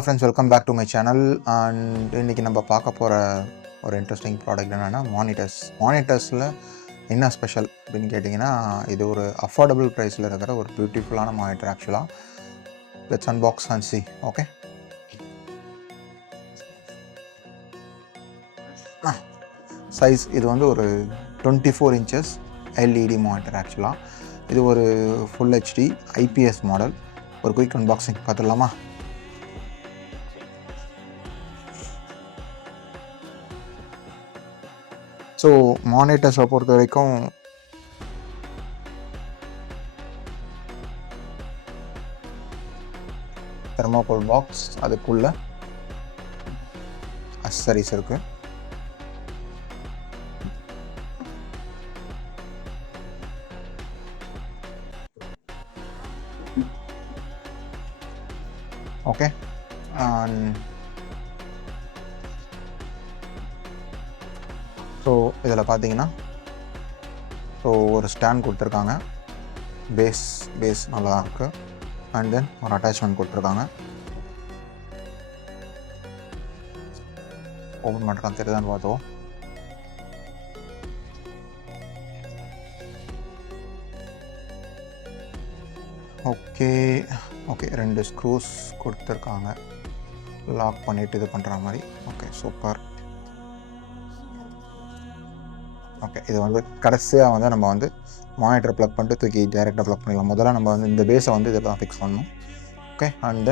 Hello friends, welcome back to my channel. And இன்றைக்கி நம்ம பார்க்க போகிற ஒரு இன்ட்ரெஸ்டிங் ப்ராடக்ட் என்னென்னா மானிட்டர்ஸில் என்ன ஸ்பெஷல் அப்படின்னு கேட்டிங்கன்னா, இது ஒரு அஃபோர்டபுள் ப்ரைஸில் இருக்கிற ஒரு பியூட்டிஃபுல்லான மானிட்டர். ஆக்சுவலாக let's unbox and see. Okay, size இது வந்து ஒரு 24 inches LED மானிட்டர். ஆக்சுவலாக இது ஒரு ஃபுல் HD IPS மாடல். ஒரு குயிக் அன்பாக்சிங் பார்த்துடலாமா? ஸோ மானிட்டர்ஸை பொறுத்த வரைக்கும் தெர்மோகோல் பாக்ஸ், அதுக்குள்ள அக்சசரிஸ் இருக்கு. ஓகே, ஸோ இதில் பார்த்தீங்கன்னா ஒரு ஸ்டாண்ட் கொடுத்துருக்காங்க. பேஸ் நல்லா இருக்குது. அண்ட் தென் ஒரு அட்டாச்மெண்ட் கொடுத்துருக்காங்க. ஓப்பன் பண்ணுறான் தெரியுதான்னு பார்த்தோம். ஓகே, 2 ஸ்க்ரூஸ் கொடுத்துருக்காங்க லாக் பண்ணிவிட்டு இது பண்ணுற மாதிரி. Okay, super. ஓகே, இது வந்து கடைசியாக வந்து நம்ம வந்து மானிட்டர் ப்ளக் பண்ணிட்டு தூக்கி டைரெக்டாக ப்ளக் பண்ணிடலாம். முதல்ல நம்ம வந்து இந்த பேஸை வந்து இதில் தான் ஃபிக்ஸ் பண்ணணும். ஓகே, அண்ட்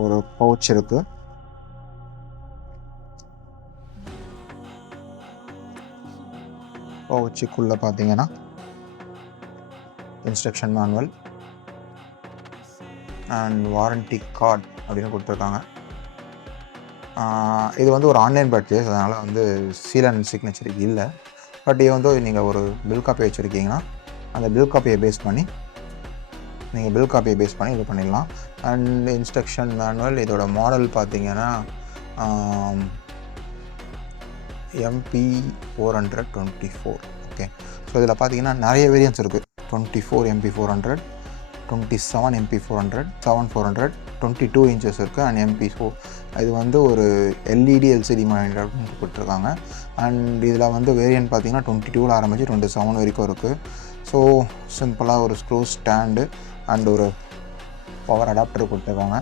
ஒரு பவுச் இருக்குது. பவுச்சுக்குள்ளே பார்த்தீங்கன்னா instruction manual and warranty card அப்படின்னு கொடுத்துருக்காங்க. இது வந்து ஒரு ஆன்லைன் பர்ச்சேஸ், அதனால் வந்து சீல் அண்ட் சிக்னேச்சர் இல்லை. பட் இது வந்து நீங்கள் ஒரு பில் காப்பி வச்சுருக்கீங்கன்னா அந்த பில் காப்பியை பேஸ் பண்ணி இது பண்ணிடலாம். அண்ட் இன்ஸ்ட்ரக்ஷன் மேனுவல், இதோட மாடல் பார்த்தீங்கன்னா MP424. ஓகே, ஸோ இதில் பார்த்தீங்கன்னா நிறைய வேரியன்ஸ் இருக்குது. 24 MP400, 27 MP400, 7400, 22 inches இருக்குது. அண்ட் MP4 இது வந்து ஒரு LED LCD மானிட்டர் கொடுத்துருக்காங்க. அண்ட் இதில் வந்து வேரியன்ட் பார்த்தீங்கன்னா 22 ஆரம்பிச்சு 27 வரைக்கும் இருக்குது. ஸோ சிம்பிளாக ஒரு ஸ்க்ரூ ஸ்டாண்டு அண்ட் ஒரு பவர் அடாப்டர் கொடுத்துருக்காங்க.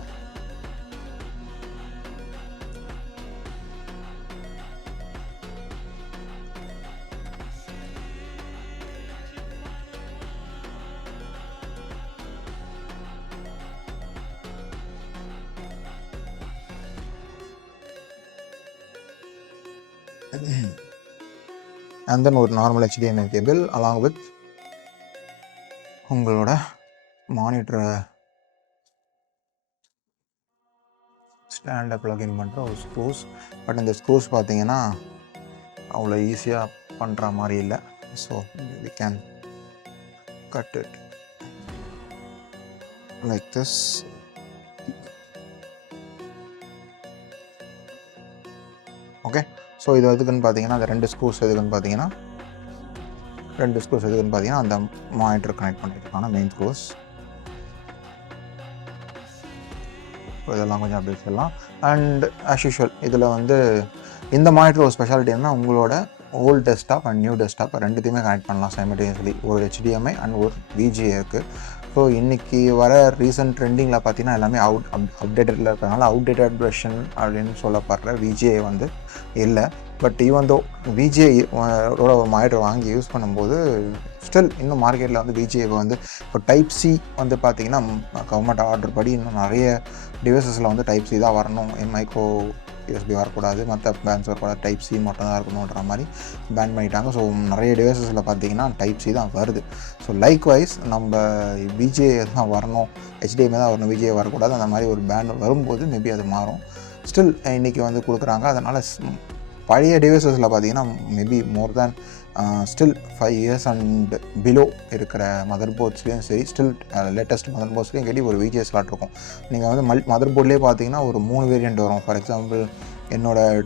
அண்ட் தென் ஒரு normal HDMI cable along with உங்களோட மானிட்டரை ஸ்டாண்டை ப்ளக்இன் பண்ணுற ஒரு ஸ்க்ரூஸ். பட் இந்த ஸ்க்ரூஸ் பார்த்தீங்கன்னா அவ்வளோ ஈஸியாக பண்ணுற மாதிரி இல்லை. So we can cut it like this. Okay, so இது எதுக்குன்னு பார்த்தீங்கன்னா அந்த 2 ஸ்க்ரூஸ் எதுக்குன்னு பார்த்தீங்கன்னா அந்த மானிட்டர் கனெக்ட் பண்ணிட்டுருக்கான மெயின் ஸ்க்ரூஸ். இதெல்லாம் கொஞ்சம் அப்படி சொல்லலாம். அண்ட் ஆஸ் யூஷுவல் இதில் வந்து இந்த மானிட்டர் ஒரு ஸ்பெஷாலிட்டி என்னன்னா, உங்களோட old desktop and new desktop ரெண்டுத்தையுமே கனெக்ட் பண்ணலாம் சைமல்டேனியஸ்லி. ஒரு HDMI அண்ட் ஒரு VGA இருக்குது. ஸோ இன்றைக்கி வர ரீசன்ட் ட்ரெண்டிங்கில் பார்த்தீங்கன்னா எல்லாமே அப்டேட்டடில் இருக்கிறதுனால அவுடேட்டட் வெர்ஷன் அப்படின்னு சொல்லப்படுற VGA வந்து இல்லை. பட் ஈவன் தோ VGA ஒரு மானிட்டர் வாங்கி யூஸ் பண்ணும்போது ஸ்டில் இன்னும் மார்க்கெட்டில் வந்து VGA வந்து இப்போ Type-C வந்து பார்த்திங்கன்னா கவர்மெண்ட் ஆர்டர் படி இன்னும் நிறைய டிவைசஸில் வந்து Type-C தான் வரணும், மைக்ரோ USB வரக்கூடாது, மற்ற பேன்ஸ் வரக்கூடாது, Type-C மட்டும் தான் இருக்கணுன்ற மாதிரி பேன் பண்ணிட்டாங்க. ஸோ நிறைய டிவைசஸில் பார்த்தீங்கன்னா Type-C தான் வருது. ஸோ லைக்வைஸ் நம்ம VGA தான் வரணும், HDMI தான் வரணும், VGA வரக்கூடாது, அந்த மாதிரி ஒரு பேன் வரும்போது மேபி அது மாறும். ஸ்டில் இன்றைக்கி வந்து கொடுக்குறாங்க. அதனால் பழைய டிவைசஸில் பார்த்தீங்கன்னா maybe more than still 5 years and below இருக்கிற மதர் போர்ட்ஸ்லேயும் சரி, ஸ்டில் லேட்டஸ்ட் மதர் போர்ட்ஸ்லேயும் கேட்டி ஒரு VGA ஸ்லாட் இருக்கும். நீங்கள் வந்து மதர் போர்ட்லேயே பார்த்தீங்கன்னா ஒரு 3 வேரியண்ட் வரும். ஃபார் எக்ஸாம்பிள் என்னோடய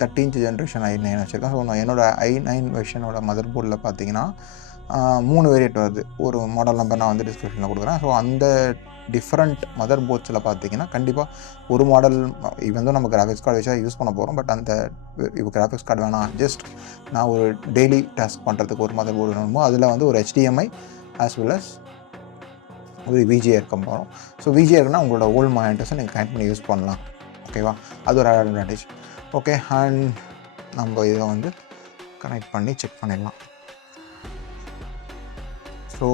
13th ஜென்ரேஷன் i9 வச்சுருக்கேன். ஸோ நான் என்னோடய i9 வெர்ஷனோட மதர் போர்டில் பார்த்தீங்கன்னா 3 வேரியண்ட் வருது. ஒரு மாடல் நம்பர் நான் வந்து டிஸ்கிரிப்ஷனில் கொடுக்குறேன். ஸோ அந்த டிஃப்ரெண்ட் மதர் போர்ட்ஸில் பார்த்தீங்கன்னா கண்டிப்பாக ஒரு மாடல் வந்து நம்ம கிராஃபிக்ஸ் கார்டு வச்சா யூஸ் பண்ண போகிறோம். பட் அந்த இப்போ கிராஃபிக்ஸ் கார்டு வேணாம், ஜஸ்ட் நான் ஒரு டெய்லி டாஸ்க் பண்ணுறதுக்கு ஒரு மதர் போர்டு வேணுமோ அதில் வந்து ஒரு HDMI ஆஸ் வெல் அஸ் ஒரு VGA இருக்க போகிறோம். ஸோ VGA இருக்குன்னா உங்களோட ஓல்டு மானிட்டர்ஸை நீங்கள் கனெக்ட் பண்ணி யூஸ் பண்ணலாம். ஓகேவா, அது ஒரு அட்வான்டேஜ். ஓகே, அண்ட் நம்ம இதை வந்து கனெக்ட் பண்ணி செக் பண்ணிடலாம். ஸோ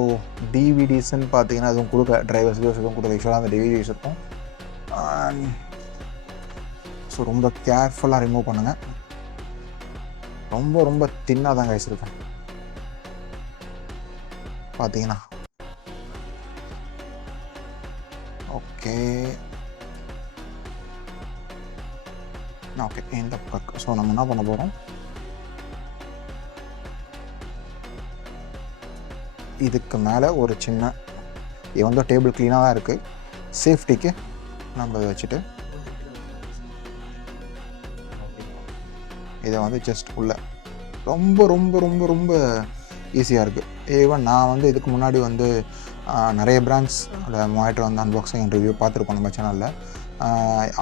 டிவிடிஸ்ன்னு பார்த்தீங்கன்னா அதுவும் கொடுக்க டிரைவர்ஸ் எதுவும் கொடுக்க ஆக்சுவலாக அந்த டிவிடிஸ் இருக்கும். ஸோ ரொம்ப கேர்ஃபுல்லாக ரிமூவ் பண்ணுங்கள். ரொம்ப ரொம்ப தின்னாக தான் வச்சுருக்கேன் பார்த்தீங்கன்னா. ஓகே ஓகே, இந்த பக்கம். ஸோ நம்ம என்ன பண்ண போகிறோம், இதுக்கு மேலே ஒரு சின்ன இது வந்து டேபிள் க்ளீனாக தான் இருக்குது, சேஃப்டிக்கு நம்ம இதை வச்சுட்டு இதை வந்து ஜஸ்ட் உள்ள ரொம்ப ரொம்ப ரொம்ப ரொம்ப ஈஸியாக இருக்குது. ஈவன் நான் வந்து இதுக்கு முன்னாடி வந்து நிறைய பிராண்ட்ஸ் அந்த மானிட்டர் வந்து அன்பாக்சிங் அண்ட் ரிவ்யூ பார்த்துருக்கோம் நம்ம சேனலில்.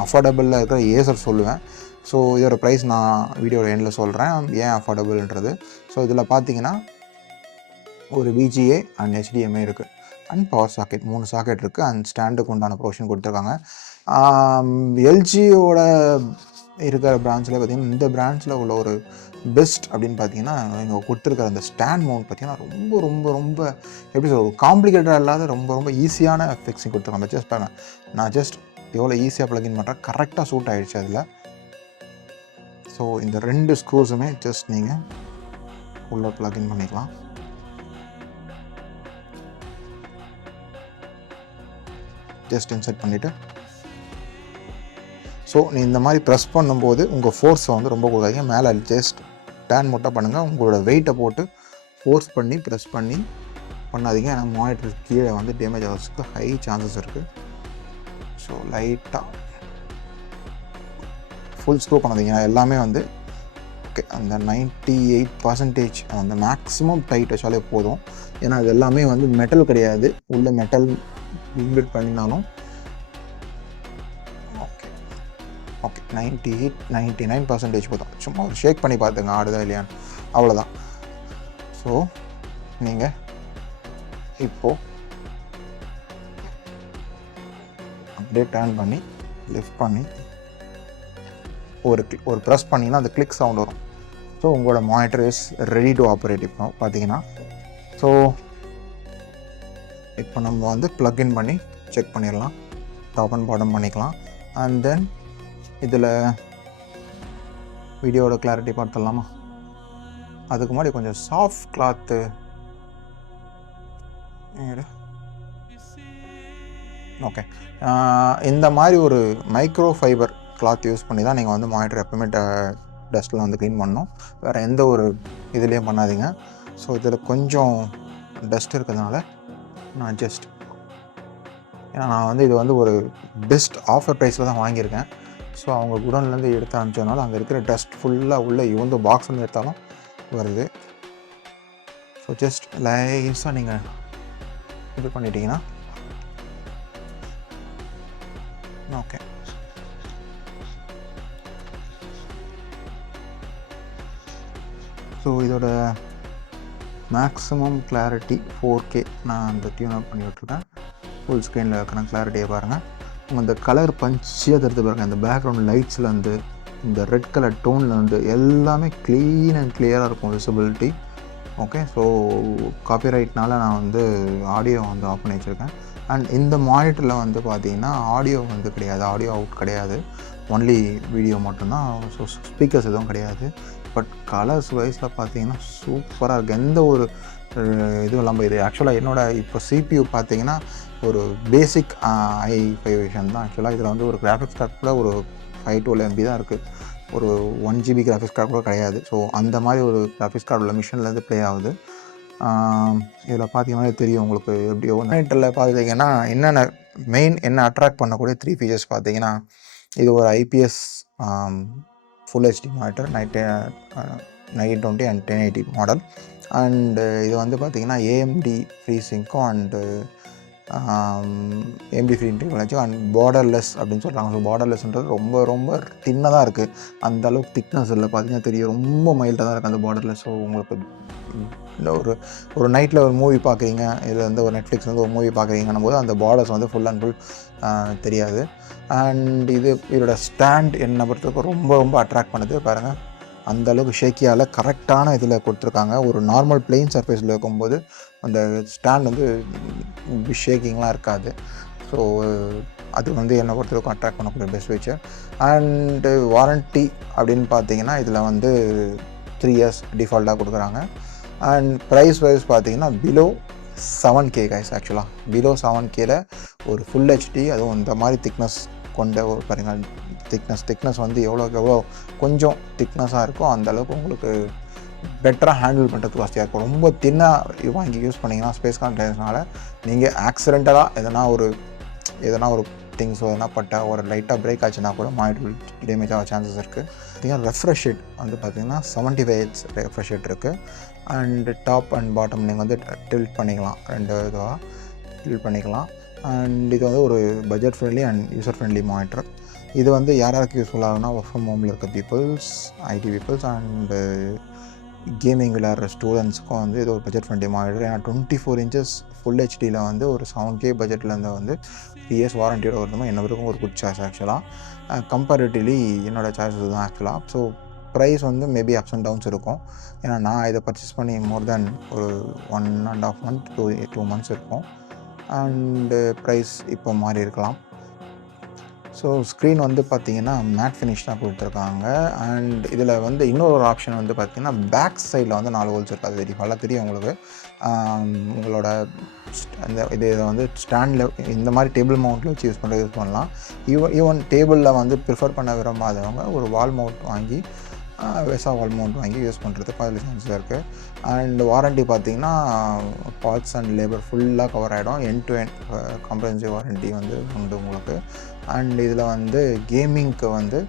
அஃபோர்டபுளில் இருக்கிற ஏசர் சொல்லுவேன். ஸோ இதோட ப்ரைஸ் நான் வீடியோட எண்டில் சொல்கிறேன் ஏன் அஃபோர்டபுள்ன்றது. ஸோ இதில் பார்த்தீங்கன்னா ஒரு VGA அண்ட் HDMI இருக்குது, அண்ட் பவர் சாக்கெட் 3 சாக்கெட் இருக்குது, அண்ட் ஸ்டாண்டுக்கு உண்டான ப்ரொவிஷன் கொடுத்துருக்காங்க. LGயோட இருக்கிற பிராண்ட்ஸில் பார்த்திங்கன்னா இந்த பிராண்ட்ஸில் உள்ள ஒரு பெஸ்ட் அப்படின்னு பார்த்தீங்கன்னா இங்கே கொடுத்துருக்கிற அந்த ஸ்டாண்ட் மவுண்ட் பார்த்திங்கன்னா ரொம்ப ரொம்ப ரொம்ப எப்படி சொல்கிறது, காம்ப்ளிகேட்டடாக இல்லாத ரொம்ப ரொம்ப ஈஸியான ஃபிக்ஸிங் கொடுத்துருக்காங்க. ஜஸ்ட் பாருங்க, நான் ஜஸ்ட் எவ்வளோ ஈஸியாக ப்ளகின் பண்ணுறேன், கரெக்டாக சூட் ஆகிடுச்சு அதில். ஸோ இந்த 2 ஸ்க்ரூஸுமே ஜஸ்ட் நீங்கள் உள்ளே ப்ளகின் பண்ணிக்கலாம். ஜஸ்ட் இன்செர்ட் பண்ணிவிட்டு ஸோ நீ இந்த மாதிரி ப்ரெஸ் பண்ணும்போது உங்கள் ஃபோர்ஸை வந்து ரொம்ப கொடுக்காதீங்க, மேலே ஜஸ்ட் டேன் மட்டும் பண்ணுங்கள். உங்களோட வெயிட்டை போட்டு ஃபோர்ஸ் பண்ணி ப்ரெஸ் பண்ணி பண்ணாதீங்க, ஏன்னா மானிட்டர் கீழே வந்து டேமேஜ் ஆகிறதுக்கு ஹை சான்சஸ் இருக்குது. ஸோ லைட்டாக ஃபுல் ஸ்க்ரூ பண்ணாதீங்க, எல்லாமே வந்து ஓகே அந்த 98% அந்த மேக்ஸிமம் டைட் வச்சாலே போதும். ஏன்னா அது எல்லாமே வந்து மெட்டல் கிடையாது, உள்ள மெட்டல் இன்பில்ட் பண்ணினாலும் ஓகே ஓகே 98-99% போதும். சும்மா ஒரு ஷேக் பண்ணி பார்த்துங்க ஆடுதா இல்லையான்னு, அவ்வளோதான். ஸோ நீங்கள் இப்போது அப்படியே டர்ன் பண்ணி லிஃப்ட் பண்ணி ஒரு ப்ரெஸ் பண்ணிங்கன்னா அந்த கிளிக் சவுண்ட் வரும். ஸோ உங்களோட monitor is ready to operate. இப்போ பார்த்தீங்கன்னா ஸோ இப்போ நம்ம வந்து ப்ளக்இன் பண்ணி செக் பண்ணிடலாம், டாப் அண்ட் பாட்டம் பண்ணிக்கலாம். அண்ட் தென் இதில் வீடியோட கிளாரிட்டி பார்த்துடலாமா? அதுக்கு முன்னாடி கொஞ்சம் சாஃப்ட் கிளாத்து ஓகே, இந்த மாதிரி ஒரு மைக்ரோ ஃபைபர் கிளாத் யூஸ் பண்ணி தான் நீங்கள் வந்து மானிட்டர் எப்பவுமே டஸ்ட்டில் வந்து க்ளீன் பண்ணணும், வேறு எந்த ஒரு இதுலேயும் பண்ணாதீங்க. ஸோ இதில் கொஞ்சம் டஸ்ட் இருக்கிறதுனால நான் ஜஸ்ட், ஏன்னா நான் வந்து இது வந்து ஒரு பெஸ்ட் ஆஃபர் ப்ரைஸில் தான் வாங்கியிருக்கேன். ஸோ அவங்க குடோன்லேருந்து எடுத்து அனுப்பிச்சதுனால அங்கே இருக்கிற டஸ்ட் ஃபுல்லாக உள்ளே இவங்க பாக்ஸ்லேருந்து எடுத்தாலும் வருது. ஸோ ஜஸ்ட் லைஸாக நீங்கள் இது பண்ணிட்டீங்கன்னா ஓகே. ஸோ இதோட மேக்ஸிமம் கிளாரிட்டி 4K நான் அந்த டியூன் அப் பண்ணி விட்ருக்கேன். ஃபுல் ஸ்க்ரீனில் இருக்கிற கிளாரிட்டியை பாருங்கள். உங்கள் இந்த கலர் பஞ்சியாக தருது பாருங்கள், இந்த பேக்ரவுண்ட் லைட்ஸில் வந்து இந்த ரெட் கலர் டோனில் வந்து எல்லாமே க்ளீன் அண்ட் கிளியராக இருக்கும் விசிபிலிட்டி. ஓகே, ஸோ காப்பிரைட்னால நான் வந்து ஆடியோ வந்து ஆஃப் பண்ணி வச்சுருக்கேன். அண்ட் இந்த மானிட்டரில் வந்து பார்த்தீங்கன்னா ஆடியோ வந்து கிடையாது, ஆடியோ அவுட் கிடையாது, ஒன்லி வீடியோ மட்டும்தான். ஸோ ஸ்பீக்கர்ஸ் எதுவும் கிடையாது. பட் கலர்ஸ் வைஸில் பார்த்தீங்கன்னா சூப்பராக இருக்குது, எந்த ஒரு இதுவும் இல்லாமல். இது ஆக்சுவலாக என்னோடய இப்போ CPU பார்த்தீங்கன்னா ஒரு பேசிக் i5 விஷன் தான். ஆக்சுவலாக இதில் வந்து ஒரு கிராஃபிக்ஸ் கார்டு கூட ஒரு 512 MB தான் இருக்குது, ஒரு 1 GB கிராஃபிக்ஸ் கார்டு கூட கிடையாது. ஸோ அந்த மாதிரி ஒரு கிராஃபிக்ஸ் கார்டு உள்ள மிஷின்லேருந்து ப்ளே ஆகுது. இதில் பார்த்தீங்கன்னா தெரியும் உங்களுக்கு எப்படியோ. மானிட்டரில் பார்த்தீங்கன்னா என்னென்ன மெயின் என்ன அட்ராக்ட் பண்ணக்கூடிய 3 ஃபீச்சர்ஸ் பார்த்தீங்கன்னா, இது ஒரு IPS full HD monitor 1920 and 1080 மாடல். அண்டு இது வந்து பார்த்திங்கன்னா AMD ஃப்ரீ சிங்க்கும் and MP three technology and borderless அப்படின்னு சொல்கிறாங்க. ஸோ பார்டர்லெஸ்ன்றது ரொம்ப ரொம்ப தின்னாக தான் இருக்குது, அந்த அளவுக்கு திக்னஸ் இல்லை. பார்த்தீங்கன்னா தெரியும், ரொம்ப மைல்டாக தான் இருக்குது அந்த பார்டர்லெஸ். ஸோ உங்களுக்கு இந்த ஒரு நைட்டில் ஒரு மூவி பார்க்குறீங்க, இதில் வந்து ஒரு நெட்ஃப்ளிக்ஸ் வந்து ஒரு மூவி பார்க்குறீங்கன்னும் போது அந்த பார்டர்ஸ் வந்து ஃபுல் அண்ட் ஃபுல் தெரியாது. அண்ட் இதோட ஸ்டாண்ட் என்னை பொறுத்தவரைக்கும் ரொம்ப ரொம்ப அட்ராக்ட் பண்ணுது. பாருங்கள், அந்த அளவுக்கு ஷேக்கியால் கரெக்டான இதில் கொடுத்துருக்காங்க. ஒரு நார்மல் பிளெயின் சர்ஃபேஸில் இருக்கும்போது அந்த ஸ்டாண்ட் வந்து ஷேக்கிங்லாம் இருக்காது. ஸோ அது வந்து என்னை பொறுத்தவரைக்கும் அட்ராக்ட் பண்ணக்கூடிய பெஸ்ட் ஃபீச்சர். அண்டு வாரண்ட்டி அப்படின்னு பார்த்தீங்கன்னா இதில் வந்து 3 years டிஃபால்ட்டாக கொடுக்குறாங்க. அண்ட் ப்ரைஸ் வைஸ் பார்த்தீங்கன்னா பிலோ 7K கைஸ். ஆக்சுவலாக பிலோ 7Kல ஒரு ஃபுல் ஹெச்டி, அதுவும் இந்த மாதிரி திக்னஸ் கொண்ட ஒரு பாருங்கள், திக்னஸ் வந்து எவ்வளோக்கு எவ்வளோ கொஞ்சம் திக்னஸாக இருக்கோ அந்தளவுக்கு உங்களுக்கு பெட்டராக ஹேண்டில் பண்ணுறதுக்கு வசதியாக இருக்கும். ரொம்ப தின்னாக வாங்கி யூஸ் பண்ணிங்கன்னா ஸ்பேஸ் கான்டென்ட்னால நீங்கள் ஆக்சிடென்டலாக எதனா ஒரு திங்ஸ் எதனா பட்ட ஒரு லைட்டாக பிரேக் ஆச்சுன்னா கூட மானிட்டர் டேமேஜ் ஆக சான்சஸ் இருக்குது. பார்த்திங்கன்னா ரெஃப்ரெஷ் ரேட் வந்து பார்த்திங்கன்னா 75 Hz ரெஃப்ரெஷ் ரேட் இருக்குது. அண்டு டாப் அண்ட் பாட்டம் நீங்கள் வந்து டில்ட் பண்ணிக்கலாம், 2 இதுவாக டில்ட் பண்ணிக்கலாம். அண்ட் இது வந்து ஒரு budget friendly and user friendly monitor. இது வந்து யாருக்கு யூஸ்ஃபுல் ஆகுனா ஒர்க் ஃப்ரம் ஹோமில் இருக்க peoples, IT peoples and gaming விளையாடுற ஸ்டூடெண்ட்ஸுக்கும் வந்து இது ஒரு பட்ஜெட் ஃப்ரெண்ட்லி மானிட்டர். ஏன்னா 24 inches ஃபுல் ஹெச்டியில் வந்து ஒரு 7K பட்ஜெட்டில் இருந்தால் வந்து 3 years வாரண்டியோட வருதுமா என்ன வரைக்கும் ஒரு குட் சாய்ஸ் ஆக்சுவலாக. கம்பேரிட்டிவ்லி என்னோடய சாய்ஸஸ் தான் ஆக்சுவலாக. ஸோ ப்ரைஸ் வந்து மேபி அப்ஸ் அண்ட் டவுன்ஸ் இருக்கும். ஏன்னா நான் இதை பர்ச்சேஸ் பண்ணி மோர் தென் ஒரு 1.5 month to 2 months இருக்கும். அண்டு ப்ரைஸ் இப்போ மாறி இருக்கலாம். ஸோ ஸ்க்ரீன் வந்து பார்த்திங்கன்னா மேட் ஃபினிஷ் தான் கொடுத்துருக்காங்க. அண்ட் இதில் வந்து இன்னொரு ஆப்ஷன் வந்து பார்த்திங்கன்னா பேக் சைடில் வந்து 4 holes இருக்குது. அது நல்லா தெரியும் உங்களுக்கு. உங்களோட இதை வந்து ஸ்டாண்டில் இந்த மாதிரி டேபிள் மவுண்ட்டில் வச்சு யூஸ் பண்ணலாம். ஈவன் டேபிளில் வந்து ப்ரிஃபர் பண்ண விரும்பாதவங்க ஒரு வால் மவுண்ட் வாங்கி வால் மவுண்ட் வாங்கி யூஸ் பண்ணுறதுக்கு அதில் சான்சஸ் இருக்குது. அண்ட் வாரண்ட்டி பார்த்திங்கன்னா பார்ட்ஸ் அண்ட் லேபர் ஃபுல்லாக கவர் ஆகிடும். End to end comprehensive warranty வந்து உண்டு உங்களுக்கு. அண்ட் இதில் வந்து கேமிங்க்கு வந்து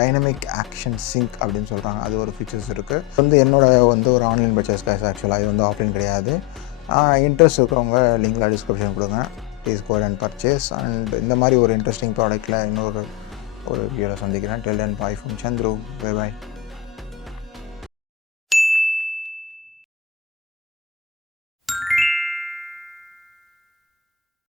டைனமிக் ஆக்ஷன் சிங்க் அப்படின்னு சொல்கிறாங்க, அது ஒரு ஃபீச்சர்ஸ் இருக்குது. வந்து என்னோடய வந்து ஒரு ஆன்லைன் பர்ச்சேஸ் காசு ஆக்சுவலாக, இது வந்து ஆஃப்லைன் கிடையாது. இன்ட்ரெஸ்ட் இருக்கிறவங்க லிங்கில் டிஸ்கிரிப்ஷன் கொடுங்க, please go and purchase. And இந்த மாதிரி ஒரு இன்ட்ரெஸ்டிங் ப்ராடக்ட்டில் இன்னொரு வீடியோவில் சந்திக்கிறேன். Till then, bye from Chandru. Bye bye.